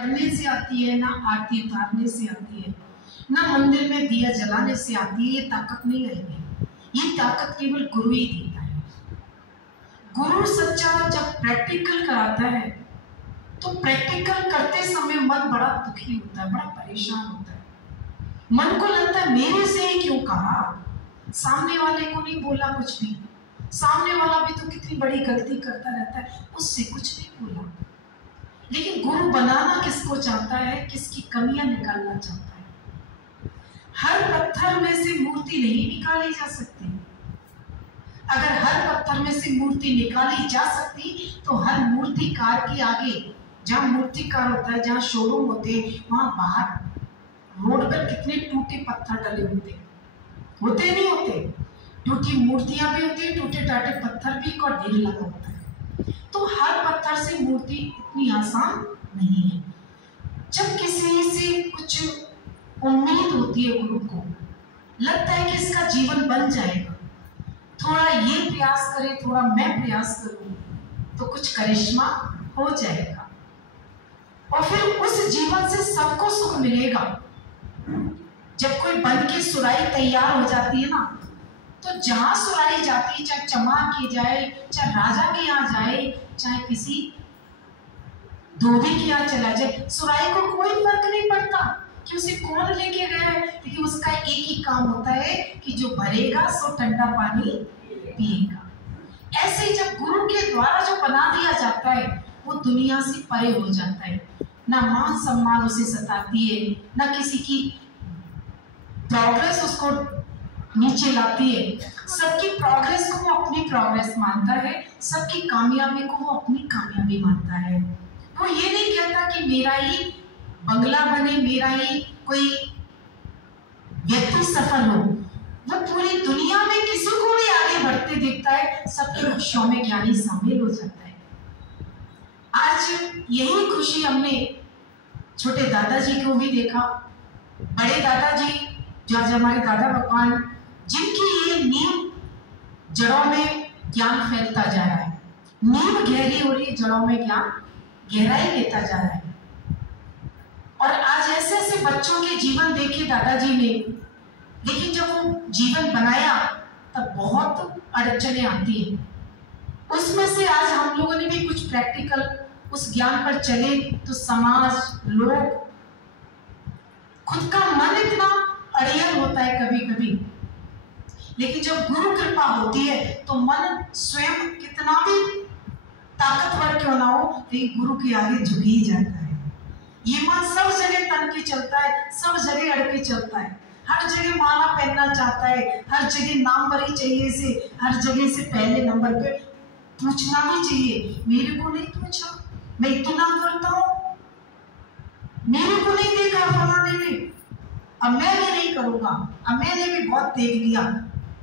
पढ़ने से आती है, ना आरती उतारने से आती है, ना मंदिर में दिया जलाने से आती है। ये ताकत नहीं आएगी, ये ताकत केवल गुरु ही देता है। गुरु सच्चा जब प्रैक्टिकल कराता है तो प्रैक्टिकल करते समय मन बड़ा दुखी होता है, बड़ा परेशान होता है। मन को लगता है मेरे से ही क्यों कहा, सामने वाले को नहीं बोला कुछ भी, सामने वाला भी तो कितनी बड़ी गलती करता रहता है, उससे कुछ नहीं बोला। लेकिन गुरु बनाना किसको चाहता है, किसकी कमियां निकालना चाहता है। हर पत्थर में से मूर्ति नहीं निकाली जा सकती। अगर हर पत्थर में से मूर्ति निकाली जा सकती तो हर मूर्तिकार के आगे, जहाँ मूर्तिकार होता है, जहाँ शोरूम होते हैं, वहां बाहर रोड पर कितने टूटे पत्थर डले होते नहीं होते, टूटी मूर्तियां भी होती है, टूटे टाटे पत्थर भी, और ढेर लगा होता है। तो हर पत्थर से मूर्ति इतनी आसान नहीं है। जब किसी से कुछ उम्मीद होती है, गुरु को लगता है कि इसका जीवन बन जाएगा, थोड़ा ये प्रयास करे, थोड़ा मैं प्रयास करूं तो कुछ करिश्मा हो जाएगा और फिर उस जीवन से सबको सुख मिलेगा। जब कोई बन के सुराई तैयार हो जाती है ना, तो जहां सुराई जाती है, चाहे चमार की जाए, चाहे राजा के यहाँ जाए, चाहे किसी धोबी के यहाँ चला जाए, सुराई को कोई फर्क नहीं पड़ता कि उसे कौन लेके गया है, लेकिन उसका एक ही काम होता है कि जो भरेगा सो ठंडा पानी पिएगा। ऐसे जब गुरु के द्वारा जो बना दिया जाता है वो दुनिया से परे हो जाता है। ना मान सम्मान उसे सताती है, ना किसी की प्रोग्रेस उसको नीचे लाती है। सबकी प्रोग्रेस को वो अपनी प्रोग्रेस मानता है, सबकी कामयाबी को वो अपनी कामयाबी मानता है। वो ये नहीं कहता कि मेरा ही बंगला बने, मेरा ही कोई व्यक्ति सफल हो। वो पूरी दुनिया में किसी को भी आगे बढ़ते देखता है, सबकी खुशियों में ज्ञानी शामिल हो जाता है। आज यही खुशी हमने छोटे दादाजी को भी देखा, बड़े दादाजी जो आज हमारे दादा भगवान, जिनकी ये नींव जड़ों में ज्ञान फैलता जा रहा है, नींव गहरी हो रही है, जड़ों में ज्ञान गहराई लेता जा रहा है। और आज ऐसे ऐसे बच्चों के जीवन देखे दादाजी ने, लेकिन जब वो जीवन बनाया तब बहुत अड़चने आती है। उसमें से आज हम लोगों ने भी कुछ प्रैक्टिकल उस ज्ञान पर चले तो समाज, लोग, खुद का मन इतना अड़ियल होता है कभी कभी, लेकिन जब गुरु कृपा होती है तो मन स्वयं कितना भी ताकतवर क्यों ना हो, लेकिन गुरु के आगे झुक ही जाता है। ये मन सब जगह तन के चलता है, सब जगह अड़ के चलता है, हर जगह माला पहनना चाहता है, हर जगह नाम बरी चाहिए से, हर जगह से पहले नंबर पे पूछना भी चाहिए। मेरे को नहीं पूछा, मैं इतना करता हूँ, मेरे को नहीं देखा फलाने ने, अब मैं भी नहीं करूंगा, अब मैंने भी बहुत देख लिया,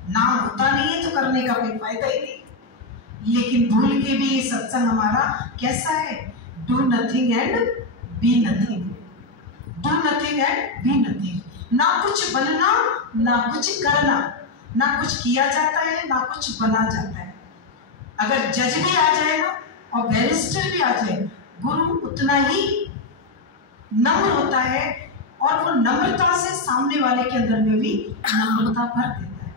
नाम होता नहीं है तो करने का कोई फायदा ही नहीं। लेकिन भूल के भी ये सत्संग हमारा कैसा है, do nothing and be nothing, do nothing and be nothing. ना कुछ बनना, ना कुछ करना, ना कुछ किया जाता है, ना कुछ बना जाता है। अगर जज भी आ जाए ना और बैरिस्टर भी आ जाए, गुरु उतना ही नम्र होता है और वो नम्रता से सामने वाले के अंदर में भी नम्रता भर देता है।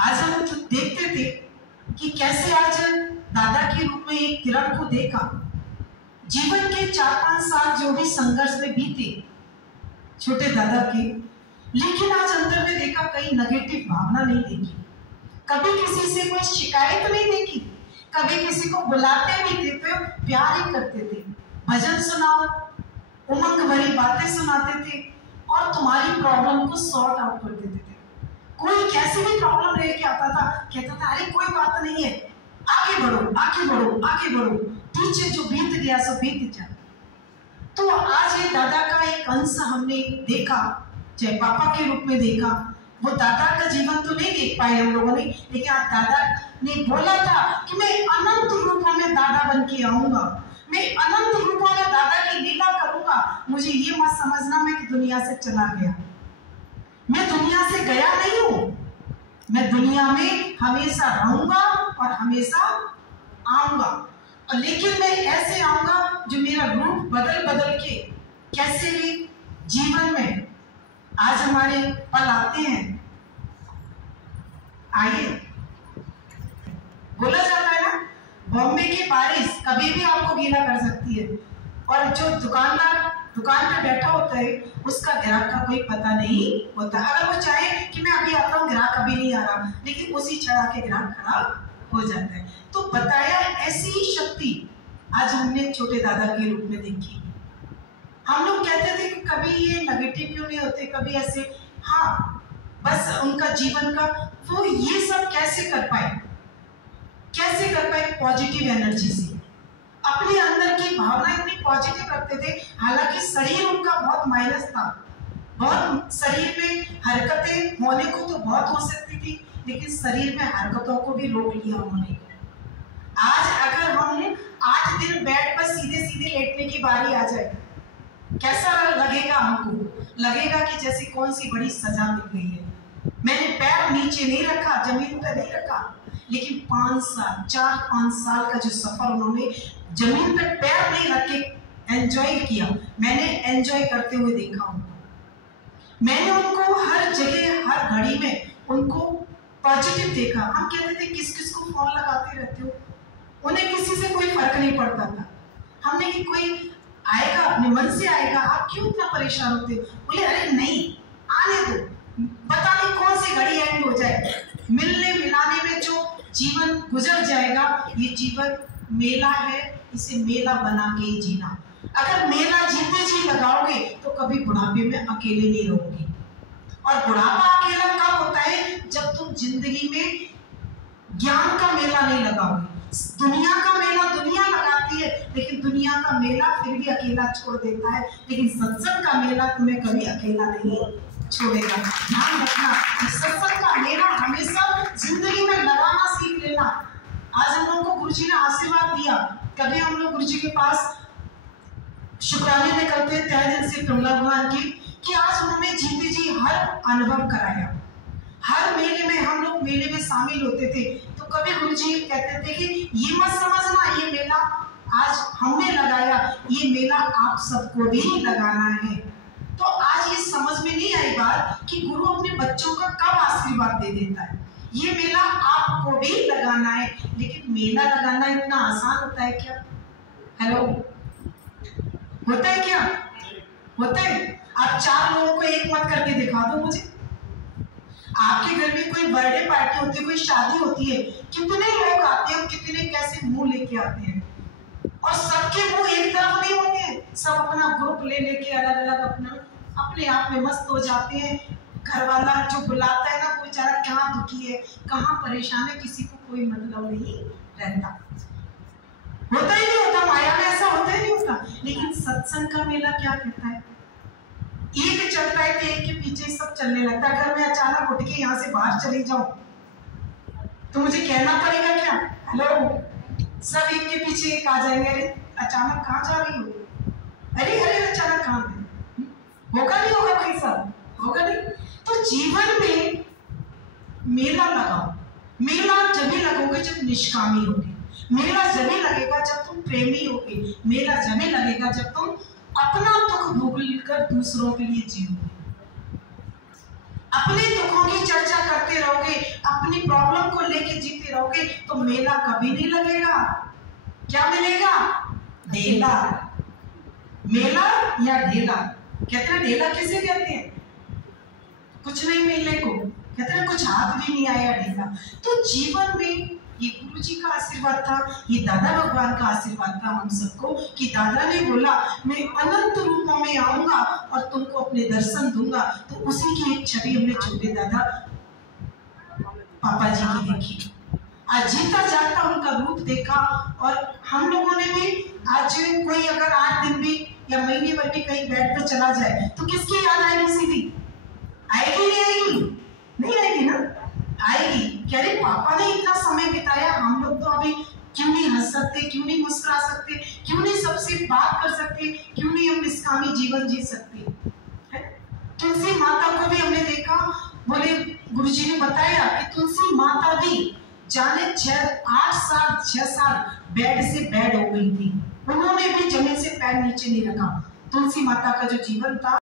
आज हम देखते थे कि कैसे आज दादा के रूप में एक किरण को देखा, जीवन के 4-5 साल जो भी संघर्ष में बीते छोटे दादा के, लेकिन आज अंदर में देखा कहीं नेगेटिव भावना नहीं देखी, कभी किसी से कोई शिकायत नहीं देखी, कभी किसी को बुलाते भी थे तो प्यार ही करते थे, भजन सुनाओ, उमंग भरी बातें सुनाते थे और तुम्हारी प्रॉब्लम को सॉर्ट आउट कर देते थे। कोई कैसी भी प्रॉब्लम लेके आता था, कहता था अरे कोई बात नहीं है, आगे बढ़ो आगे बढ़ो आगे बढ़ो, पीछे जो बीत गया सो बीत जाए। तो आज ये दादा का एक अंश हमने देखा, चाहे पापा के रूप में देखा। वो दादा का जीवन तो नहीं देख पाए हम लोगों ने, लेकिन आज दादा ने बोला था कि मैं अनंत रूपों में दादा बन के आऊंगा, मैं अनंत रूपों में दादा की लीला करूंगा। मुझे ये मत समझना मैं कि दुनिया से चला गया, मैं दुनिया से गया नहीं हूं, मैं दुनिया में हमेशा रहूंगा और हमेशा आऊंगा। और लेकिन मैं ऐसे आऊंगा जो मेरा रूप बदल बदल के कैसे भी जीवन में आज हमारे पल आते हैं। आइए, बोला जाता है ना, बॉम्बे की बारिश कभी भी आपको गीला कर सकती है, और जो दुकानदार दुकान पे बैठा होता है उसका ग्राहक का कोई पता नहीं होता। अगर वो चाहे कि मैं अभी आता हूँ, ग्राहक अभी नहीं आ रहा, लेकिन उसी क्षण के ग्राहक खड़ा हो जाता है। तो बताया, ऐसी ही शक्ति आज हमने छोटे दादा के रूप में देखी। हम लोग कहते थे कि कभी ये नेगेटिव क्यों नहीं होते, कभी ऐसे, हाँ, बस उनका जीवन का वो ये सब कैसे कर पाए पॉजिटिव एनर्जी से। अपने अंदर की भावना इतनी पॉजिटिव रखते थे, हालांकि शरीर उनका बहुत माइनस था, बहुत शरीर में हरकतें होने को तो बहुत हो सकती थी, लेकिन शरीर में हरकतों को भी रोक लिया उन्होंने। आज अगर हम 8 दिन बेड पर सीधे सीधे लेटने की बारी आ जाए, कैसा लगेगा? हमको लगेगा कि जैसे कौन सी बड़ी सजा मिल गई है। मैंने पैर नीचे नहीं रखा, जमीन पर नहीं रखा, लेकिन 4-5 साल का जो सफर उन्होंने जमीन पर पैर नहीं रख के एंजॉय किया, मैंने एंजॉय करते हुए देखा उनको। मैंने उनको हर जगह हर घड़ी में उनको पॉजिटिव देखा। हम कहते थे किस किस को फोन लगाते रहते हो, उन्हें किसी से कोई फर्क नहीं पड़ता था। हमने कि कोई आएगा, अपने मन से आएगा, आप क्यों इतना परेशान होते हो? बोले अरे नहीं, आने दो, पता नहीं कौन सी घड़ी एंड हो जाए, मिलने मिलाने में जो जीवन गुजर जाएगा, ये जीवन मेला है, इसे मेला बना के ही जीना। अगर मेला जीते जी लगाओगे तो कभी बुढ़ापे में अकेले नहीं रहोगे। और बुढ़ापा अकेला कब होता है? जब तुम जिंदगी में ज्ञान का मेला नहीं लगाओगे। दुनिया का मेला दुनिया लगाती है, लेकिन दुनिया का मेला फिर भी अकेला छोड़ देता है, लेकिन सत्संग का मेला तुम्हें कभी अकेला नहीं छोड़ेगा। ध्यान रखना, सत्संग का मेला हमेशा जिंदगी में लगाना सीख लेना। आज हम लोग को गुरुजी ने आशीर्वाद दिया, कभी हम लोग गुरुजी के पास शुक्राने में करते हैं तहे दिल से कमला भगवान की, कि आज उन्होंने जीते जी हर अनुभव कराया। हर मेले में हम लोग मेले में शामिल होते थे, तो कभी गुरुजी कहते थे कि ये मत समझना ये मेला आज हमने लगाया, ये मेला आप सबको भी लगाना है। तो आज ये समझ में नहीं आई बात कि गुरु अपने बच्चों का कब आशीर्वाद दे देता है। ये मेला आपको भी लगाना है, लेकिन मेला लगाना इतना आसान होता है क्या? हेलो, होता है क्या? होता है? आप 4 लोगों को एक मत करके दिखा दो मुझे। आपके घर में कोई बर्थडे पार्टी होती है, कोई शादी होती है, कितने लोग आते हैं, कितने कैसे मुंह लेके आते हैं, और सबके मुंह एक तरफ नहीं होते हैं, सब अपना ग्रुप ले लेके अलग अलग अपने आप में मस्त हो जाते हैं। घर वाला जो बुलाता है ना, वो बेचारा कहाँ दुखी है, कहाँ परेशान है, किसी को कोई मतलब नहीं रहता। होता ही नहीं होता, माया में ऐसा होता ही नहीं होता। लेकिन सत्संग का मेला क्या कहता है? एक चलता है तो एक के पीछे सब चलने लगता है। अगर मैं अचानक उठ के यहाँ से बाहर चली जाऊं तो मुझे कहना पड़ेगा क्या? हेलो, सब एक के पीछे एक आ जाएंगे। अरे अचानक कहाँ जा रही हो? अरे अरे अचानक कहाँ गए? होगा नहीं होगा? कोई सब होगा नहीं। तो जीवन में मेला लगाओ। मेला जब ही लगोगे जब निष्कामी होगे, मेला जब ही लगेगा जब तुम प्रेमी होगे, मेला जब ही लगेगा जब तुम अपना दुख भूलकर दूसरों के लिए जियोगे। अपने दुखों की चर्चा करते रहोगे, अपनी प्रॉब्लम को लेके जीते रहोगे, तो मेला कभी नहीं लगेगा। क्या मिलेगा? ढेला। मेला या ढेला? कहते हैं ढेला किसे कहते हैं? कुछ नहीं मिलने को, कहते हैं कुछ हाथ भी नहीं आया ढेला। तो जीवन में ये गुरु जी का आशीर्वाद था, ये दादा भगवान का आशीर्वाद था हम सबको, कि दादा ने बोला मैं अनंत रूपों में आऊंगा और तुमको अपने दर्शन दूंगा। तो उसी की एक छवि हमने छोटे दादा पापा जी की देखी, आज जीता जागता उनका रूप देखा। और हम लोगों ने भी आज कोई अगर 8 दिन भी या महीने भर भी कहीं बैठ कर चला जाए तो किसकी याद आएगी? सीधी आएगी नहीं आएगी? नहीं आएगी ना, आएगी। कह रहे पापा ने इतना समय बिताया, हम लोग तो अभी क्यों नहीं हंस सकते, क्यों नहीं मुस्कुरा सकते, क्यों नहीं सबसे बात कर सकते, क्यों नहीं हम निष्कामी जीवन जी सकते? तुलसी माता को भी हमने देखा, बोले गुरुजी ने बताया कि तुलसी माता भी जाने 6 साल बेड से बेड हो गई थी, उन्होंने भी जमीन से पैर नीचे नहीं रखा। तुलसी माता का जो जीवन था